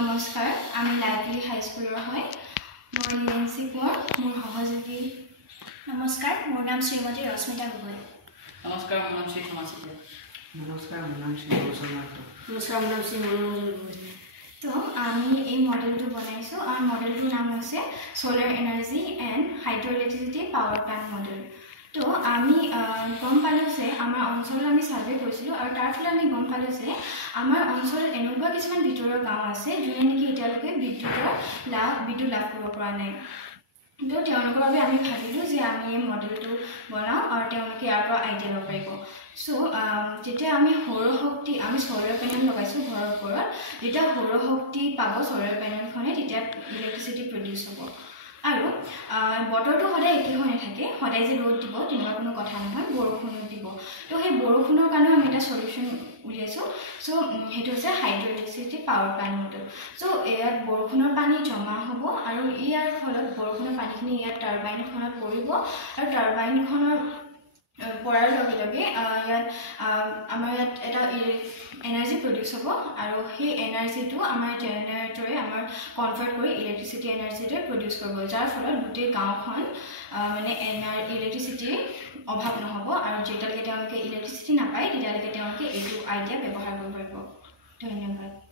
নমস্কাৰ আমি লাইব্ৰেৰী হাইস্কুলৰ হয় মই লেন্সি কোঁৱৰ মোৰ সহযোগী নমস্কাৰ মোৰ নাম শ্ৰীমতী ৰশ্মিতা গগৈ নমস্কাৰ মোৰ নাম শ্ৰী সমাচিতা নমস্কাৰ মোৰ নাম শ্ৰী ৰচনাৰ্থ নমস্কাৰ মোৰ নাম শ্ৰী মনোৰঞ্জন তো আমি এই মডেলটো বনাইছোঁ আৰু মডেলটোৰ নাম হৈছে solar energy and hydro electricity power plant model তো আমি গম পালোঁ যে আমাৰ অঞ্চলত আমি ছাৰ্ভে কৰিছিলোঁ আৰু তাৰ ফলত আমি গম পালোঁ যে আমাৰ অঞ্চলত এনেকুৱা কিছুমান ভিতৰুৱা গাঁও আছে যোনে নেকি এতিয়ালৈকে বিদ্যুৎ লাভ কৰিব পৰা নাই তো তেওঁলোকৰ বাবে আমি ভাবিলোঁ যে আমি এই মডেলটো বনাওঁ আৰু তেওঁলোকে ইয়াৰ পৰা আইডিয়া ল'ব পাৰিব চ' যেতিয়া আমি সৌৰশক্তি আমি চ'লাৰ পেনেল লগাইছোঁ ঘৰৰ ওপৰত যেতিয়া সৌৰশক্তি পাব চ'লাৰ পেনেলখনে তেতিয়া ইলেক্ট্ৰিচিটি প্ৰডিউচ হ'ব আৰু বতৰটো সদায় একে হৈ নাথাকে সদায় যে ৰ'দ দিব তেনেকুৱা কোনো কথা নহয় বৰষুণো দিব তো সেই বৰষুণৰ কাৰণেও আমি এটা চলিউশ্যন উলিয়াইছোঁ চ' সেইটো হৈছে হাইড্ৰ ইলেক্ট্ৰিচিটি পাৱাৰ প্লান্ট মডেল চ' ইয়াত বৰষুণৰ পানী জমা হ'ব আৰু ইয়াৰ ফলত বৰষুণৰ পানীখিনি ইয়াত টাৰ্বাইনখনত পৰিব আৰু টাৰ্বাইনখনৰ পৰাৰ লগে লগে ইয়াত আমাৰ ইয়াত এটা এনাৰ্জি প্ৰডিউচ হ'ব আৰু সেই এনাৰ্জিটো আমাৰ জেনেৰেটৰে আমাৰ কনভাৰ্ট কৰি ইলেক্ট্ৰিচিটি এনাৰ্জিটোৱে প্ৰডিউচ কৰিব যাৰ ফলত গোটেই গাঁওখন মানে ইলেক্ট্ৰিচিটিৰ অভাৱ নহ'ব আৰু যেতিয়ালৈকে তেওঁলোকে ইলেক্ট্ৰিচিটি নাপায় তেতিয়ালৈকে তেওঁলোকে এইটো আইডিয়া ব্যৱহাৰ কৰিব পাৰিব ধন্যবাদ